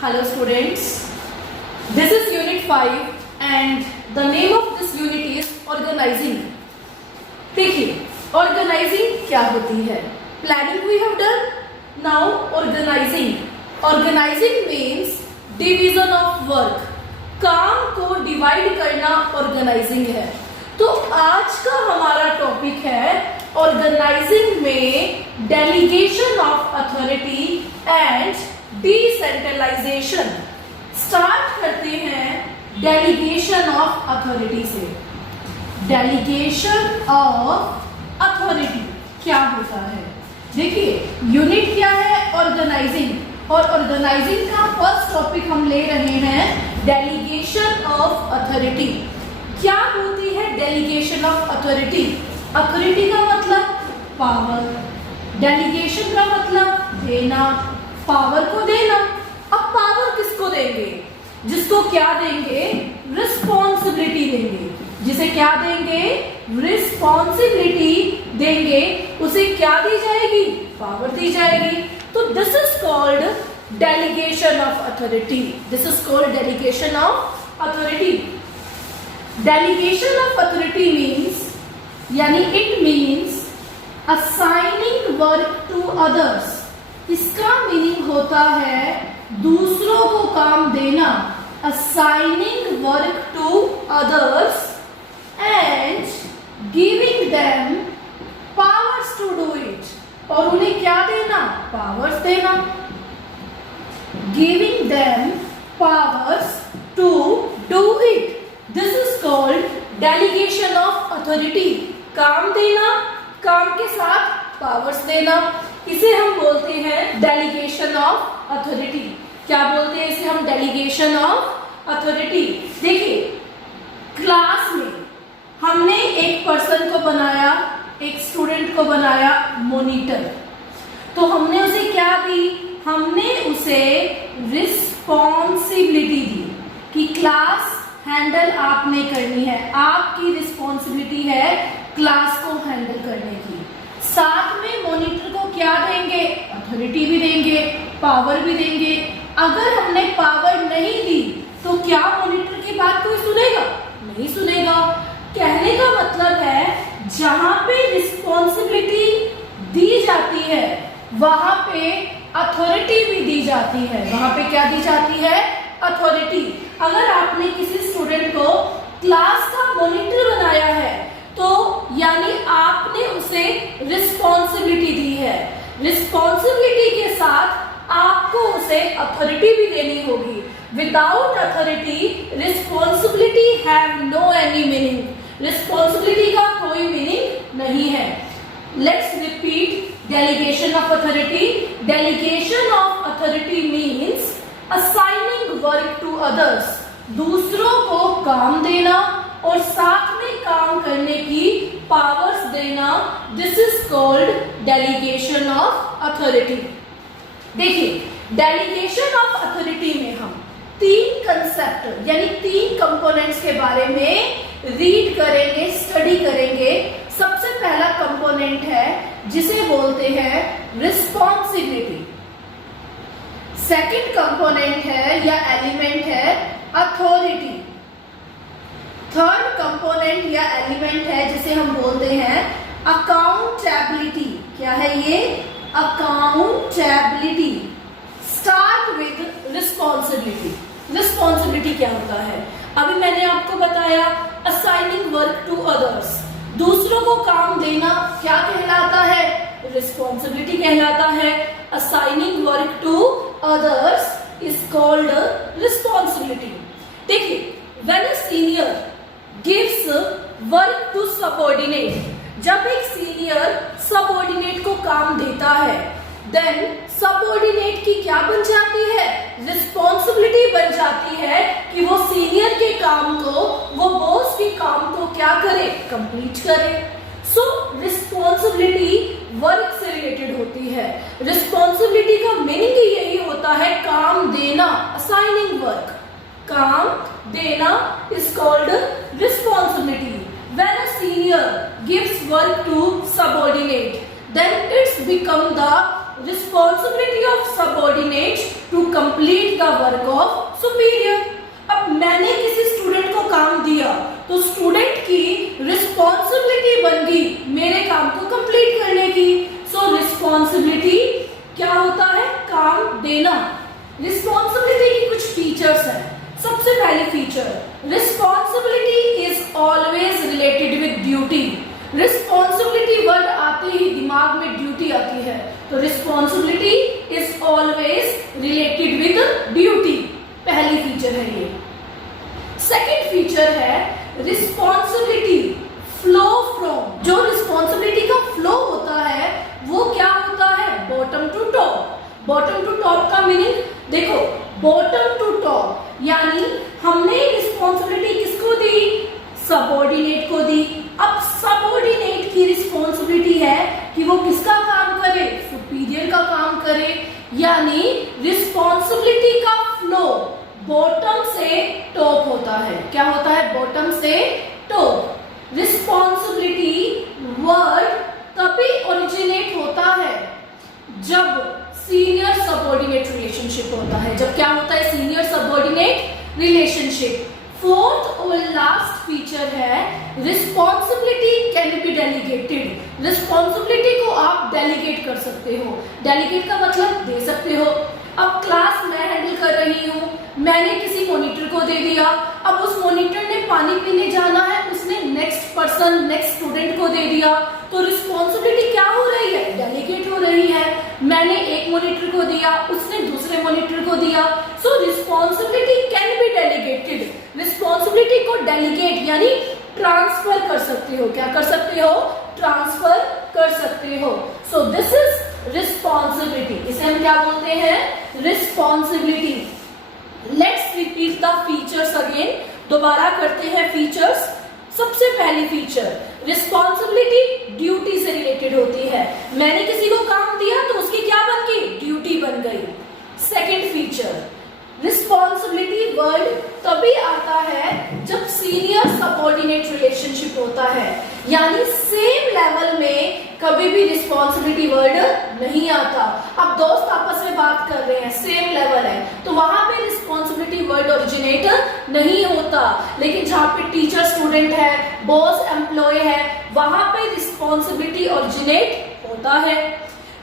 Hello students, this is unit 5 and the name of this unit is organizing. देखिए organizing क्या होती है? Planning we have done. Now organizing. Organizing means division of work. काम को divide करना organizing है. तो आज का हमारा टॉपिक है ऑर्गेनाइजिंग में delegation of authority and decentralisation. Start करते हैं डेलीगेशन ऑफ अथॉरिटी से. डेलीगेशन ऑफ अथॉरिटी क्या होता है? देखिए यूनिट क्या है? ऑर्गेनाइजिंग. और ऑर्गेनाइजिंग का फर्स्ट टॉपिक हम ले रहे हैं डेलीगेशन ऑफ अथॉरिटी. क्या होती है डेलीगेशन ऑफ अथॉरिटी? अथॉरिटी का मतलब पावर, डेलीगेशन का मतलब देना, पावर को देना. अब पावर किसको देंगे? जिसको क्या देंगे? रिस्पॉन्सिबिलिटी देंगे. जिसे क्या देंगे? रिस्पॉन्सिबिलिटी देंगे. उसे क्या दी जाएगी? पावर दी जाएगी. तो this is called delegation of authority. This is called delegation of authority. Delegation of authority means यानी it means assigning work to others. इसका मीनिंग होता है दूसरों को काम देना. Assigning work to others and giving them powers to do it. और उन्हें क्या देना? Powers देना. Giving them powers to do it. This is called delegation of authority. काम देना, काम के साथ पावर्स देना, इसे हम बोलते हैं delegation of authority. क्या बोलते हैं इसे हम? delegation of authority. देखिए क्लास में हमने एक पर्सन को बनाया, एक स्टूडेंट को बनाया मॉनिटर. तो हमने उसे क्या दी? हमने उसे रिस्पॉन्सिबिलिटी दी कि क्लास हैंडल आपने करनी है. आपकी रिस्पॉन्सिबिलिटी है क्लास को हैंडल करने की. साथ में मॉनिटर को क्या देंगे? अथॉरिटी भी देंगे, पावर भी देंगे. अगर हमने पावर नहीं दी तो क्या मॉनिटर की बात कोई सुनेगा? नहीं सुनेगा. कहने का मतलब है जहां पे रिस्पॉन्सिबिलिटी दी जाती है वहां पे अथॉरिटी भी दी जाती है. वहां पे क्या दी जाती है? अथॉरिटी. अगर आपने किसी स्टूडेंट को क्लास का मॉनिटर बनाया है तो यानी आपने उसे रिस्पॉन्सिबिलिटी दी है. रिस्पॉन्सिबिलिटी के साथ आपको उसे अथॉरिटी भी देनी होगी. Without authority responsibility have no any meaning. Responsibility का कोई मीनिंग नहीं है. Let's repeat delegation of authority. Delegation of authority means assigning work to others. दूसरों को काम देना और साथ में काम करने की पावर्स देना. This is called delegation of authority. देखिए डेलीगेशन ऑफ अथॉरिटी में हम तीन कंसेप्ट यानी तीन कंपोनेंट्स के बारे में रीड करेंगे, स्टडी करेंगे. सबसे पहला कंपोनेंट है जिसे बोलते हैं रिस्पॉन्सिबिलिटी. सेकेंड कंपोनेंट है या एलिमेंट है अथॉरिटी. थर्ड कंपोनेंट या एलिमेंट है जिसे हम बोलते हैं अकाउंटेबिलिटी. क्या है ये? Accountability. Start with responsibility. Responsibility क्या होता है? अभी मैंने आपको बताया असाइनिंग वर्क टू अदर्स. दूसरों को काम देना क्या कहलाता है? रिस्पॉन्सिबिलिटी कहलाता है. Assigning work to others is called responsibility. देखिए when a senior gives work to subordinate, जब एक सीनियर सबऑर्डिनेट को काम देता है then सबऑर्डिनेट की क्या बन जाती है? रिस्पॉन्सिबिलिटी बन जाती है कि वो सीनियर के काम को, वो बॉस के काम को क्या करे? कंप्लीट करे. सो रिस्पॉन्सिबिलिटी वर्क से रिलेटेड होती है. रिस्पॉन्सिबिलिटी का मीनिंग ही यही होता है काम देना. असाइनिंग वर्क, काम देना is called responsibility. When a senior gives work to subordinate then it's become the responsibility of subordinate to complete the work of superior. अब मैंने किसी स्टूडेंट को काम दिया तो स्टूडेंट की रिस्पॉन्सिबिलिटी बन गई मेरे काम को कंप्लीट करने की। सो रिस्पॉन्सिबिलिटी क्या होता है? काम देना। रिस्पॉन्सिबिलिटी की कुछ फीचर्स हैं। सबसे पहली feature, responsibility is always related with duty. Responsibility word आते ही दिमाग में ड्यूटी आती है, तो responsibility is always related with duty, पहली फीचर है ये। सेकेंड फीचर है रिस्पॉन्सिबिलिटी फ्लो फ्रॉम। जो रिस्पॉन्सिबिलिटी का फ्लो होता है वो क्या होता है? Bottom to top. Bottom to top का मीनिंग देखो, बॉटम टू टॉप यानी हमने रिस्पॉन्सिबिलिटी किसको दी? सबऑर्डिनेट को दी। अब सबऑर्डिनेट की रिस्पॉन्सिबिलिटी है कि वो किसका काम करे? सुपीरियर का काम करे। यानी रिस्पॉन्सिबिलिटी का फ्लो बॉटम से टॉप होता है। क्या होता है? बॉटम से टॉप। रिस्पॉन्सिबिलिटी वर्ड तभी ओरिजिनेट होता है जब सीनियर सबऑर्डिनेट रिलेशनशिप होता है। जब क्या होता है? Senior subordinate relationship. फोर्थ और लास्ट फीचर है responsibility can be delegated. Responsibility को आप डेलीगेट कर सकते हो। डेलीगेट का मतलब दे सकते हो। अब क्लास मैं हैंडल कर रही हूँ, मैंने किसी मॉनिटर को दे दिया। अब उस मॉनिटर ने पानी पीने जाना है, उसने नेक्स्ट पर्सन नेक्स्ट स्टूडेंट को दे दिया, तो रिस्पॉन्सिबिलिटी क्या हो रही है? डेलीगेट हो रही है। मैंने एक मॉनिटर को दिया, उसने दूसरे मॉनिटर को दिया। सो responsibility can be delegated. Responsibility को डेलीगेट यानी ट्रांसफर कर सकते हो। क्या कर सकते हो? ट्रांसफर कर सकते हो। So this is responsibility. इसे हम क्या बोलते हैं? Responsibility. Let's repeat the features again. दोबारा करते हैं फीचर्स। सबसे पहली फीचर, रिस्पॉन्सिबिलिटी ड्यूटी से रिलेटेड होती है। मैंने किसी को काम दिया तो उसकी क्या बन गई? ड्यूटी बन गई। सेकेंड फीचर, रिस्पॉन्सिबिलिटी वर्ड तभी आता है जब सीनियर सबऑर्डिनेट रिलेशनशिप होता है। यानी सेम लेवल में कभी भी रिस्पॉन्सिबिलिटी वर्ड नहीं आता। अब दोस्त आपस में बात कर रहे हैं, सेम लेवल है, तो वहां पे रिस्पॉन्सिबिलिटी वर्ड ओरिजिनेट नहीं होता। लेकिन जहां पे टीचर स्टूडेंट है, बॉस एम्प्लॉय है, वहां पे रिस्पॉन्सिबिलिटी ओरिजिनेट होता है।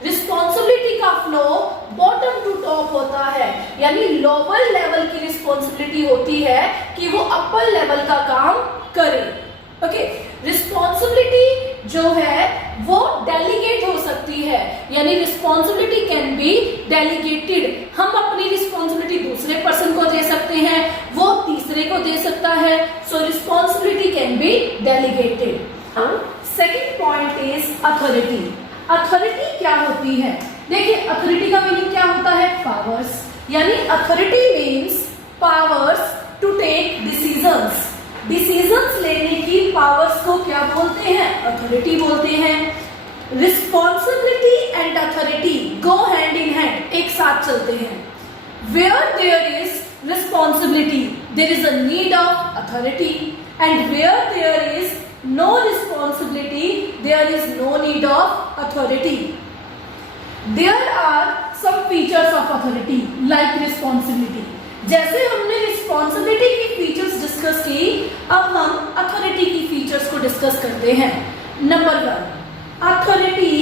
रिस्पॉन्सिबिलिटी का फ्लो बॉटम टू टॉप होता है, यानी लोअर लेवल की रिस्पॉन्सिबिलिटी होती है कि वो अपर लेवल का काम करे। ओके, रिस्पॉन्सिबिलिटी जो है वो डेलीगेट हो सकती है, यानी रिस्पॉन्सिबिलिटी कैन बी डेलीगेटेड। हम अपनी रिस्पॉन्सिबिलिटी दूसरे पर्सन को दे सकते हैं, वो तीसरे को दे सकता है। सो responsibility can be delegated. Second point is authority. Authority क्या होती है? देखिए, अथॉरिटी का मीनिंग क्या होता है? पावर्स। यानी authority means powers to take decisions. Decisions लेने की पावर्स को क्या बोलते हैं? अथॉरिटी बोलते हैं। Responsibility and authority go hand in hand, एक साथ चलते हैं। Where there is responsibility there is a need of authority, and where there is no responsibility there is no need of authority. There are some features of authority like responsibility. जैसे हमने responsibility की features discuss की, अब हम authority की features को discuss करते हैं। Number 1, authority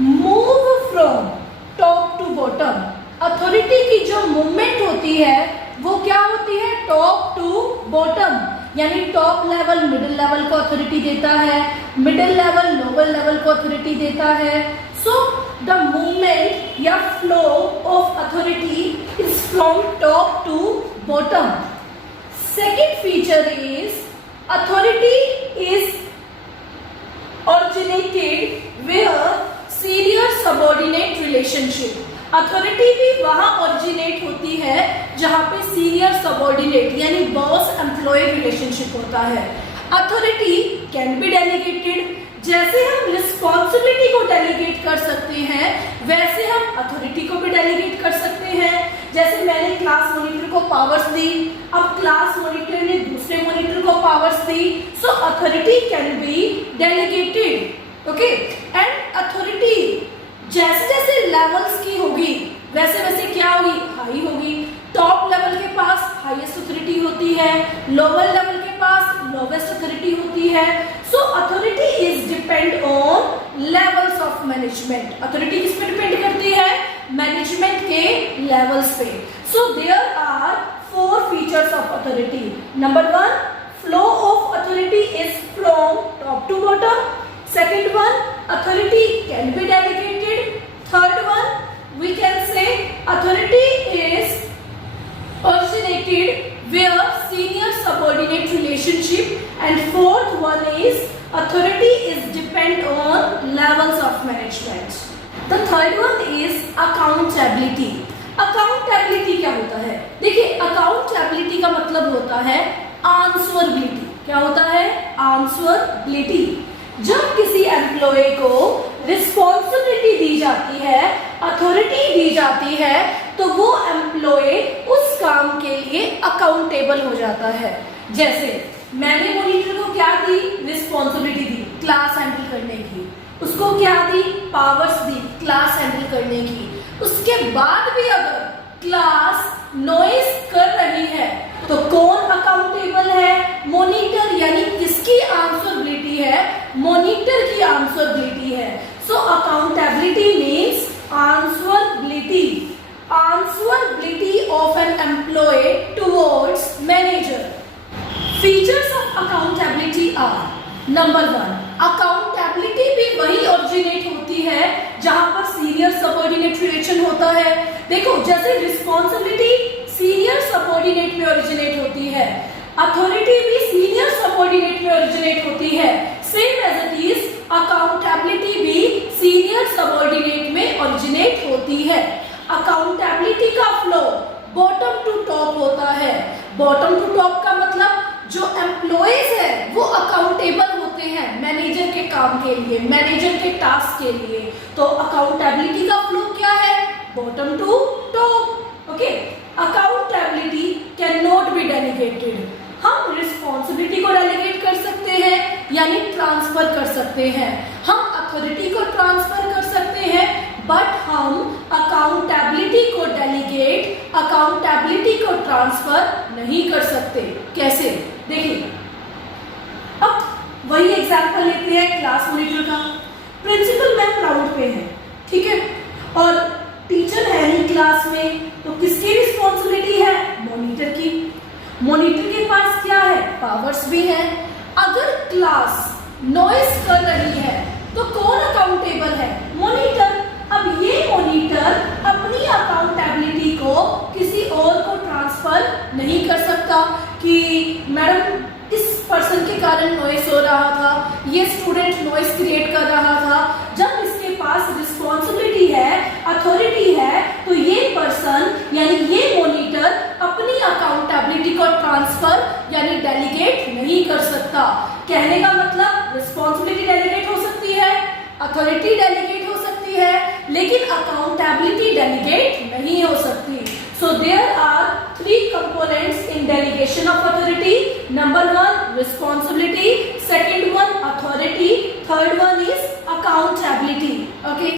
move from top to bottom. Authority की जो मूवमेंट होती है वो क्या होती है? टॉप टू बॉटम, यानी टॉप लेवल मिडिल लेवल को अथॉरिटी देता है, मिडिल लेवल लोअर लेवल को अथॉरिटी देता है। सो द मूवमेंट या flow of authority is from top to bottom. Second feature is authority is originated where senior subordinate relationship। Authority भी वहां originate होती है जहां पे सीनियर सबऑर्डिनेट यानी बॉस एम्प्लॉय रिलेशनशिप होता है। Authority can be delegated. जैसे हम रिस्पॉन्सिबिलिटी को डेलीगेट कर सकते हैं, वैसे हम अथॉरिटी को भी डेलीगेट कर सकते हैं। जैसे मैंने क्लास मॉनिटर को पावर्स दी, अब क्लास मॉनिटर ने दूसरे मॉनिटर को powers the. So authority can be delegated. Okay, and authority जैसे जैसे लेवल्स की होगी वैसे वैसे क्या होगी, हाई होगी। टॉप लेवल के पास हाईएस्ट अथॉरिटी होती है, लोअर लेवल के पास लोवेस्ट अथॉरिटी होती है। So authority is depend on levels of management. Authority किस पे डिपेंड करती है, मैनेजमेंट के लेवल्स पे। So there are 4 features of authority. Number 1, flow of authority is from top to bottom. Second one, authority can be delegated. Third one, we can say authority is originated where senior subordinate relationship, and fourth one is authority is depend on levels of management. The third one is accountability. accountability क्या होता है, देखिए accountability का मतलब होता है answerability। क्या होता है, answerability। जब किसी एम्प्लॉय को रिस्पॉन्सिबिलिटी दी जाती है, अथॉरिटी दी जाती है, तो वो एम्प्लॉय उस काम के लिए अकाउंटेबल हो जाता है। जैसे मैंने मॉनिटर को क्या दी, रिस्पॉन्सिबिलिटी दी क्लास हैंडल करने की, उसको क्या दी, पावर्स दी क्लास हैंडल करने की। उसके बाद भी अगर क्लास नॉइज कर रही है तो कौन अकाउंटेबल है, मॉनिटर। यानी किसकी आंसरबिलिटी है, मॉनिटर की आंसरबिलिटी है। So accountability means answerability of an employee towards manager. Features of accountability are: number 1, accountability भी वही ओरिजिनेट होती है जहां पर सीनियर सबऑर्डिनेट रिलेशन होता है। देखो जैसे रिस्पॉन्सिबिलिटी सीनियर सबऑर्डिनेट में ओरिजिनेट होती है, अथॉरिटी भी सीनियर सबऑर्डिनेट में ओरिजिनेट होती है। Same as it is accountability भी सीनियर सबऑर्डिनेट में ओरिजिनेट होती है। अकाउंटेबिलिटी का फ्लो बॉटम टू टॉप होता है। बॉटम टू टॉप का मतलब जो एम्प्लॉयज है वो अकाउंटेबल होते हैं मैनेजर के काम के लिए, मैनेजर के टास्क के लिए। तो अकाउंटेबिलिटी का फ्लो क्या है, bottom to top. Okay, accountability can not be delegated. हम रिस्पॉन्सिबिलिटी को डेलीगेट कर सकते हैं यानी ट्रांसफर कर सकते हैं, हम अथॉरिटी को ट्रांसफर कर सकते हैं, बट हम अकाउंटेबिलिटी को डेलीगेट, अकाउंटेबिलिटी को ट्रांसफर नहीं कर सकते। कैसे, देखिए अब वही एग्जांपल लेते हैं क्लास मॉनिटर का। प्रिंसिपल मैम राउंड पे है, ठीक है, और टीचर है नहीं क्लास में, तो किसकी रिस्पॉन्सिबिलिटी है, मॉनिटर की। मॉनिटर के पास क्या है, पावर्स भी है। अगर क्लास नॉइज कर रही है तो कौन अकाउंटेबल है, मॉनिटर। अब ये मॉनिटर अपनी अकाउंटेबिलिटी को किसी और को ट्रांसफर नहीं कर सकता कि मैडम इस पर्सन के कारण नॉइज हो रहा था, ये स्टूडेंट नॉइज क्रिएट कर रहा था। जब इसके पास रिस्पॉन्सिबिलिटी है, अथॉरिटी है, तो ये पर्सन यानी ये मॉनिटर अपनी अकाउंटेबिलिटी को ट्रांसफर यानी डेलीगेट नहीं कर सकता। कहने का मतलब रिस्पॉन्सिबिलिटी डेलीगेट हो सकती है, अथॉरिटी डेलीगेट हो सकती है, लेकिन अकाउंटेबिलिटी डेलीगेट नहीं हो सकती। So there are 3 components in delegation of authority. Number 1, responsibility. Second one, authority. Third one is accountability. Okay.